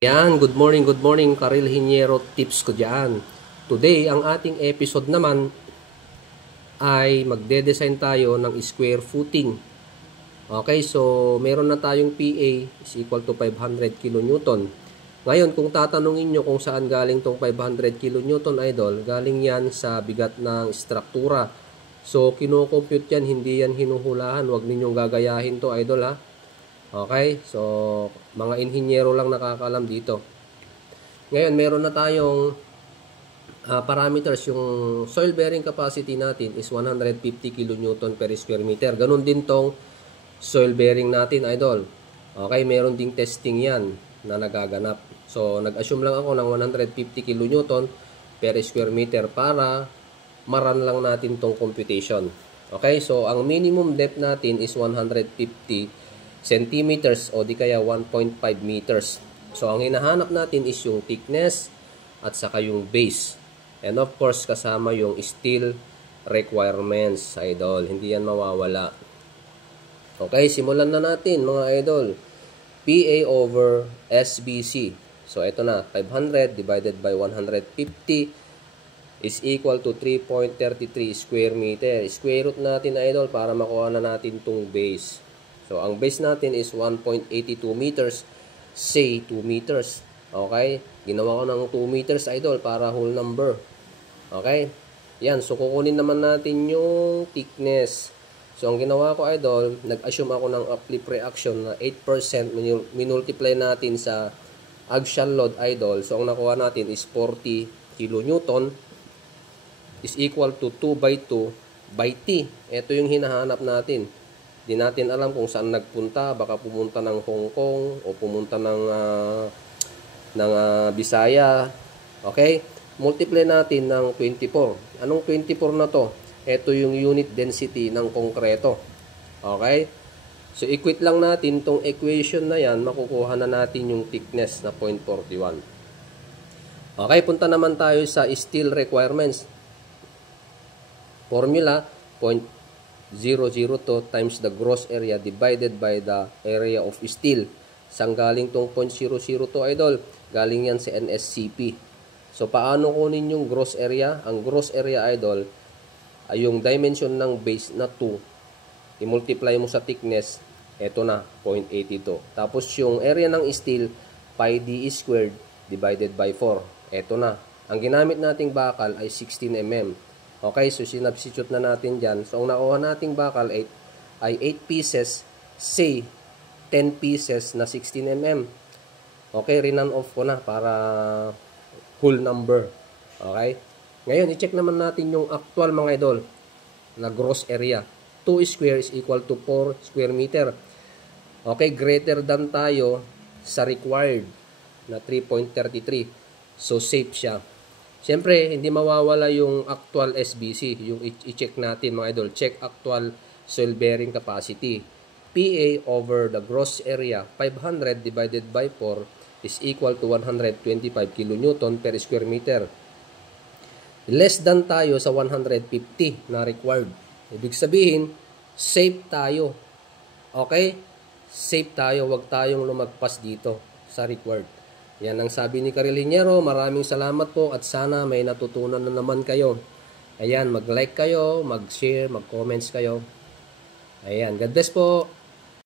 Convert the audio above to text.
Yan, good morning, Karil Hiniero tips ko dyan. Today, ang ating episode naman ay magde-design tayo ng square footing. Okay, so meron na tayong PA is equal to 500 kN. Ngayon, kung tatanungin nyo kung saan galing tong 500 kN, idol, galing yan sa bigat ng struktura. So, kino-compute yan, hindi yan hinuhulahan. Huwag ninyong gagayahin to, idol, ha. Okay, so mga inhinyero lang nakakaalam dito. Ngayon, meron na tayong parameters. Yung soil bearing capacity natin is 150 kN per square meter. Ganon din tong soil bearing natin, idol. Okay, meron ding testing yan na nagaganap. So, nag-assume lang ako ng 150 kN per square meter para maran lang natin tong computation. Okay, so ang minimum depth natin is 150 centimeters o di kaya 1.5 meters. So, ang hinahanap natin is yung thickness at saka yung base. And of course, kasama yung steel requirements, idol. Hindi yan mawawala. Okay, simulan na natin, mga idol. PA over SBC. So, ito na. 500 divided by 150 is equal to 3.33 square meter. Square root natin, idol, para makuha na natin itong base. So, ang base natin is 1.82 meters, say 2 meters. Okay? Ginawa ko ng 2 meters, idol, para whole number. Okay? Yan. So, kukunin naman natin yung thickness. So, ang ginawa ko, idol, nag-assume ako ng uplift reaction na 8%. Minultiply natin sa axial load, idol. So, ang nakuha natin is 40 kN is equal to 2 by 2 by T. Ito yung hinahanap natin. Di natin alam kung saan nagpunta, baka pumunta ng Hong Kong o pumunta ng Bisaya. Okay? Multiply natin ng 24. Anong 24 na to? Ito yung unit density ng konkreto. Okay? So, equate lang natin tong equation na yan, makukuha na natin yung thickness na 0.41. Okay, punta naman tayo sa steel requirements. Formula, 0.002 times the gross area divided by the area of steel. Saan galing tong 0.002, idol? Galing yan sa NSCP. So, paano kunin yung gross area? Ang gross area, idol, ay yung dimension ng base na 2. I-multiply mo sa thickness, eto na, 0.82. Tapos, yung area ng steel, pi d squared divided by 4. Eto na. Ang ginamit nating bakal ay 16 mm. Okay, so sinubstitute na natin dyan. So, ang nakuha nating bakal ay 8 pieces, say 10 pieces na 16 mm. Okay, rinan off ko na para whole number. Okay? Ngayon, i-check naman natin yung actual, mga idol, na gross area. 2 square is equal to 4 square meter. Okay, greater than tayo sa required na 3.33. So, safe siya. Siyempre, hindi mawawala yung actual SBC, yung i-check natin, mga idol. Check actual soil bearing capacity. PA over the gross area, 500 divided by 4 is equal to 125 kN per square meter. Less than tayo sa 150 na required. Ibig sabihin, safe tayo. Okay? Safe tayo, wag tayong lumagpas dito sa required. Yan ang sabi ni Karil Hiniero. Maraming salamat po at sana may natutunan na naman kayo. Ayan, mag-like kayo, mag-share, mag-comments kayo. Ayan, God bless po.